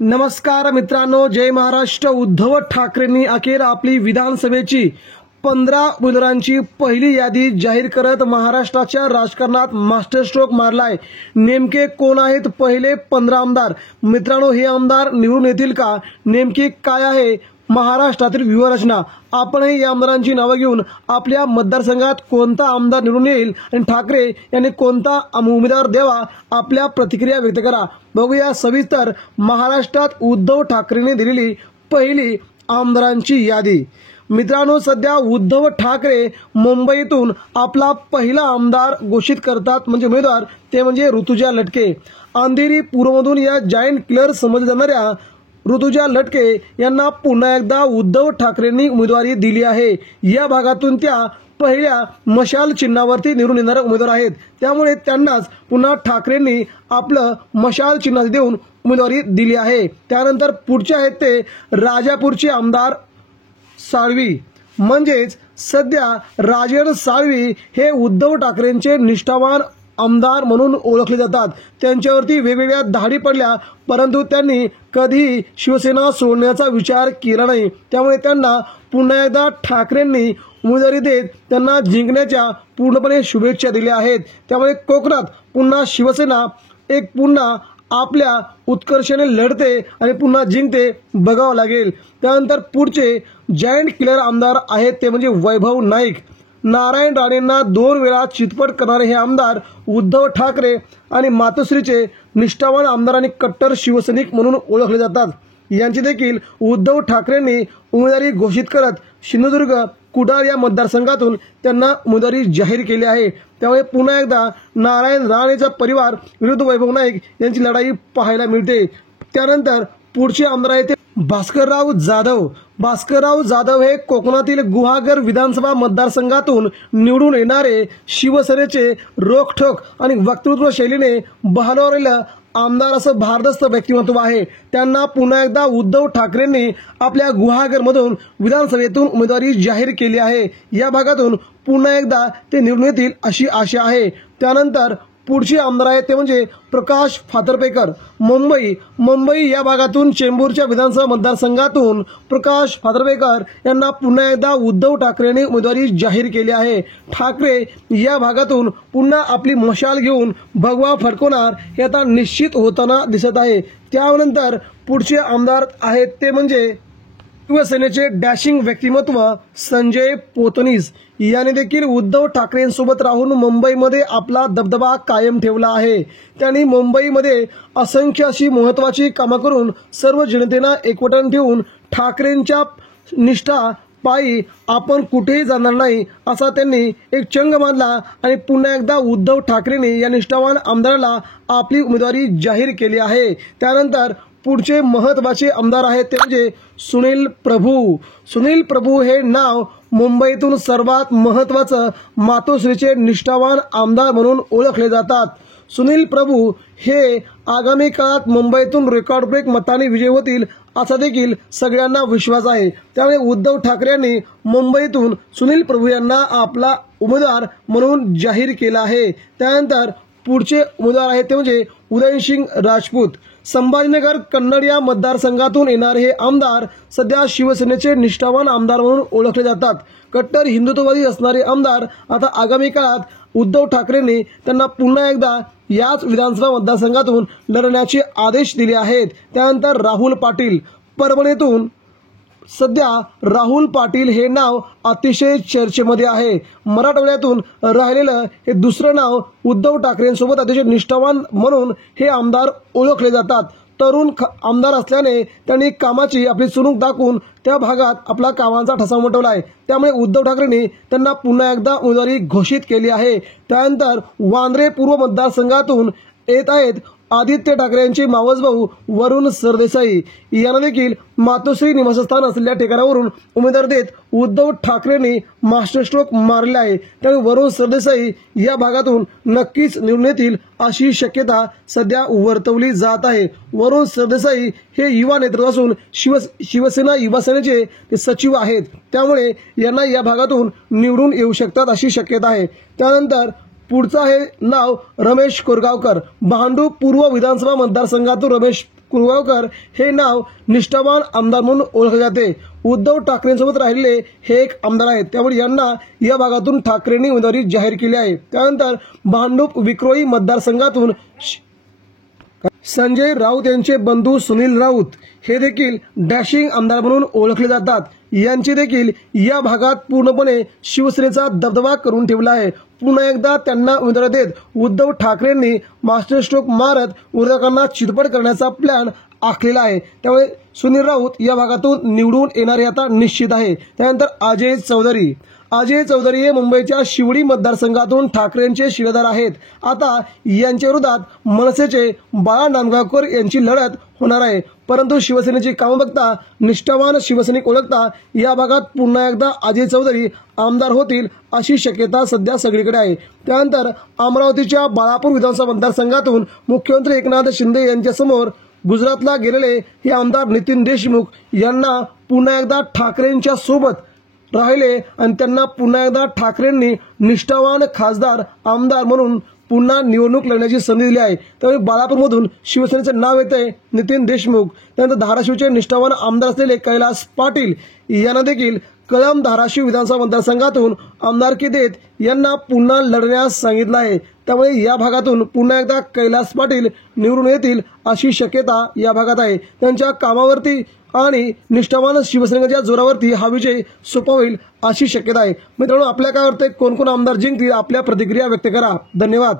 नमस्कार मित्रांनो, जय महाराष्ट्र। उद्धव ठाकरेंनी अखेर आपली विधानसभेची 15 उमेदवारांची पहिली यादी जाहीर करत महाराष्ट्राच्या राजकारणात मास्टर स्ट्रोक मारलाय। नेमके कोण आहेत पहिले 15 आमदार? मित्रांनो, हे आमदार निवडून येतील का? नेमकी काय आहे महाराष्ट्रातील व्यूहरचना? आपणही या आमदारांची नावे घेऊन आपल्या मतदारसंघात कोणता आमदार निवडून येईल आणि ठाकरे यांनी कोणता उमेदवार द्यावा, आपल्या प्रतिक्रिया व्यक्त करा। बघूया सविस्तर महाराष्ट्रात उद्धव ठाकरेंनी दिलेली पहिली आमदारांची यादी। मित्रांनो, सध्या उद्धव ठाकरे मुंबईतून आपला पहिला आमदार घोषित करतात, म्हणजे उमेदवार ते म्हणजे ऋतुजा लटके। अंधेरी पूर्वमधून या जायंट किलर समजल्या जाणाऱ्या ऋतुजा लटके यांना पुन्हा एकदा उद्धव ठाकरेंनी उमेदवारी दिली आहे। या भागातून त्या पहिल्या मशाल चिन्हावरती निवडून येणारे उमेदवार आहेत, त्यामुळे त्यांनाच पुन्हा ठाकरेंनी आपलं मशाल चिन्ह देऊन उमेदवारी दिली आहे। त्यानंतर पुढचे आहेत ते राजापूरचे आमदार साळवी, म्हणजेच सध्या राजेंद्र साळवी हे उद्धव ठाकरेंचे निष्ठावान आमदार म्हणून ओळखले जातात। त्यांच्यावरती वेगवेगळ्या धाडी पडल्या, परंतु त्यांनी कधी शिवसेना सोडण्याचा विचार केला नाही, त्यामुळे त्यांना पुन्हा एकदा ठाकरेंनी उमेदवारी देत त्यांना जिंकण्याच्या पूर्णपणे शुभेच्छा दिल्या आहेत। त्यामुळे कोकणात पुन्हा शिवसेना पुन्हा आपल्या उत्कर्षाने लढते आणि पुन्हा जिंकते बघावं लागेल। त्यानंतर पुढचे जायंट किलर आमदार आहेत ते म्हणजे वैभव नाईक। नारायण राणेंना 2 वेळा चितपट करणारे हे आमदार उद्धव ठाकरे आणि मातोश्रीचे निष्ठावान आमदार आणि कट्टर शिवसैनिक म्हणून ओळखले जातात। यांची देखील उद्धव ठाकरेंनी उमेदवारी घोषित करत सिंधुदुर्ग कुडाळ या मतदारसंघातून त्यांना उमेदवारी जाहीर केली आहे। त्यामुळे पुन्हा एकदा नारायण राणेचा परिवार विरुद्ध वैभव नाईक यांची लढाई पाहायला मिळते। त्यानंतर पुढचे आमदार आहेत ते भास्करराव जाधव। भास्करराव जाधव हे कोकणातील गुहागर विधानसभा मतदारसंघातून निवडून येणारे शिवसेनेचे रोखठोक आणि वक्तृत्व शैलीने बहरवलेलं आमदार असं भारदस्त व्यक्तिमत्व आहे। त्यांना पुन्हा एकदा उद्धव ठाकरेंनी आपल्या गुहागरमधून विधानसभेतून उमेदवारी जाहीर केली आहे। या भागातून पुन्हा एकदा ते निवडून येतील अशी आशा आहे। त्यानंतर पुढचे आमदार आहेत ते म्हणजे प्रकाश फातर्पेकर। मुंबई या भागातून चेंबूरच्या विधानसभा मतदारसंघातून प्रकाश फातर्पेकर यांना पुन्हा एकदा उद्धव ठाकरेंनी उमेदवारी जाहीर केली आहे। ठाकरे या भागातून पुन्हा आपली मशाल घेऊन भगवा फडकवणार हे आता निश्चित होताना दिसत आहे। त्यानंतर पुढचे आमदार आहेत ते म्हणजे शिवसेनेचे डॅशिंग व्यक्तिमत्व संजय पोतनीस। याने देखील उद्धव ठाकरेंसोबत राहून मुंबईमध्ये आपला दबदबा कायम ठेवला आहे। त्यांनी मुंबईमध्ये असंख्य अशी महत्त्वाची कामं करून सर्व जनतेला एकवटून ठेवून ठाकरेंच्या निष्ठा पायी आपण कुठेही जाणार नाही असा त्यांनी एक चंग बांधला आणि पुन्हा एकदा उद्धव ठाकरेंनी या निष्ठावान आमदाराला आपली उमेदवारी जाहीर केली आहे। त्यानंतर पुढचे महत्त्वाचे आमदार आहेत ते म्हणजे सुनील प्रभू। सुनील प्रभू हे नाव मुंबईतून सर्वात महत्त्वाचं मातोश्रीचे निष्ठावान आमदार म्हणून ओळखले जातात। सुनील प्रभू हे आगामी काळात मुंबईतून रेकॉर्ड ब्रेक मताने विजयी होतील असा देखील सगळ्यांना विश्वास आहे। त्यामुळे उद्धव ठाकरे यांनी मुंबईतून सुनील प्रभू यांना आपला उमेदवार म्हणून जाहीर केला आहे। त्यानंतर पुढचे उमेदवार आहेत ते म्हणजे उदयसिंग राजपूत। संभाजीनगर कन्नड या मतदारसंघातून येणारे हे आमदार सध्या शिवसेनेचे निष्ठावान आमदार म्हणून ओळखले जातात। कट्टर हिंदुत्ववादी असणारे आमदार आता आगामी काळात उद्धव ठाकरेंनी त्यांना पुन्हा एकदा याच विधानसभा मतदारसंघातून लढण्याचे आदेश दिले आहेत। त्यानंतर राहुल पाटील परभणीतून। सध्या राहुल पाटील हे नाव अतिशय चर्चेमध्ये आहे। मराठवाड्यातून राहिलेलं हे दुसरं नाव उद्धव ठाकरेंसोबत अतिशय निष्ठावान म्हणून हे आमदार ओळखले जातात। तरुण आमदार असल्याने त्यांनी कामाची आपली चुणूक दाखवून त्या भागात आपला कामाचा ठसा उमटवला आहे। त्यामुळे उद्धव ठाकरेंनी त्यांना पुन्हा एकदा उमेदवारी घोषित केली आहे। त्यानंतर वांद्रे पूर्व मतदारसंघातून येत आहेत आदित्य ठाकरे यांचे मावस भाऊ वरुण सरदेसाई। यांना देखील मातोश्री निवासस्थान असलेल्या ठिकाणावरून उमेदवार देत उद्धव ठाकरेंनी मास्टर स्ट्रोक मारले आहे। त्यामुळे वरुण सरदेसाई या भागातून नक्कीच निवडून येतील अशी शक्यता सध्या वर्तवली जात आहे। वरुण सरदेसाई हे युवा नेतृत्व असून शिवसेना युवा सेनेचे ते सचिव आहेत, त्यामुळे यांना या भागातून निवडून येऊ शकतात अशी शक्यता आहे। त्यानंतर पुढचं आहे नाव रमेश कोरगावकर। भांडूप पूर्व विधानसभा मतदारसंघातून रमेश कुरगावकर हे नाव निष्ठावान आमदार म्हणून ओळखले जाते. उद्धव ठाकरेंसोबत राहिलेले हे एक आमदार आहेत, त्यामुळे यांना या भागातून ठाकरेंनी उमेदवारी जाहीर केली आहे. त्यानंतर भांडूप विक्रोळी मतदारसंघातून संजय राऊत यांचे बंधू सुनील राऊत हे देखील डॅशिंग आमदार म्हणून ओळखले जातात. यांची देखील या भागात पूर्णपणे शिवसेनेचा दबदबा करून ठेवला आहे. पुन्हा एकदा त्यांना उमेदवारी देत उद्धव ठाकरेंनी मास्टर स्ट्रोक मारत विरोधकांना चितपट करण्याचा प्लॅन आखलेला आहे. त्यामुळे सुनील राऊत या भागातून निवडून येणारे आता निश्चित आहे. त्यानंतर अजय चौधरी हे मुंबईच्या शिवडी मतदारसंघातून ठाकरेंचे शिलेदार आहेत. आता यांच्या विरोधात मनसेचे बाळा नांदगावकर यांची लढत होणार आहे. परंतु शिवसेनेची कामं बघता, निष्ठावान शिवसैनिक ओळखता या भागात पुन्हा एकदा अजय चौधरी आमदार होतील अशी शक्यता सध्या सगळीकडे आहे. त्यानंतर अमरावतीच्या बाळापूर विधानसभा मतदारसंघातून मुख्यमंत्री एकनाथ शिंदे यांच्यासमोर गुजरातला गेलेले हे आमदार नितीन देशमुख यांना पुन्हा एकदा ठाकरेंच्या सोबत राहिले आणि त्यांना पुन्हा एकदा ठाकरेंनी निष्ठावान खासदार आमदार म्हणून पुन्हा निवडणूक लढण्याची संधी दिली आहे. त्यामुळे बाळापूरमधून शिवसेनेचे नाव येते नितीन देशमुख. त्यानंतर धाराशिवचे निष्ठावान आमदार असलेले कैलास पाटील यांना देखील कळंब धाराशिव विधानसभा मतदारसंघातून आमदारकी देत यांना पुन्हा लढण्यास सांगितलं आहे. त्यामुळे या भागातून पुन्हा एकदा कैलास पाटील निवडून येतील अशी शक्यता या भागात आहे. त्यांच्या कामावरती आणि निष्ठावान शिवसेनेच्या जोरावरती हा विजय सोपा होईल अशी शक्यता आहे. मित्रांनो, आपल्या काय वाटतंय, कोण कोण आमदार जिंकतील, आपल्या प्रतिक्रिया व्यक्त करा. धन्यवाद.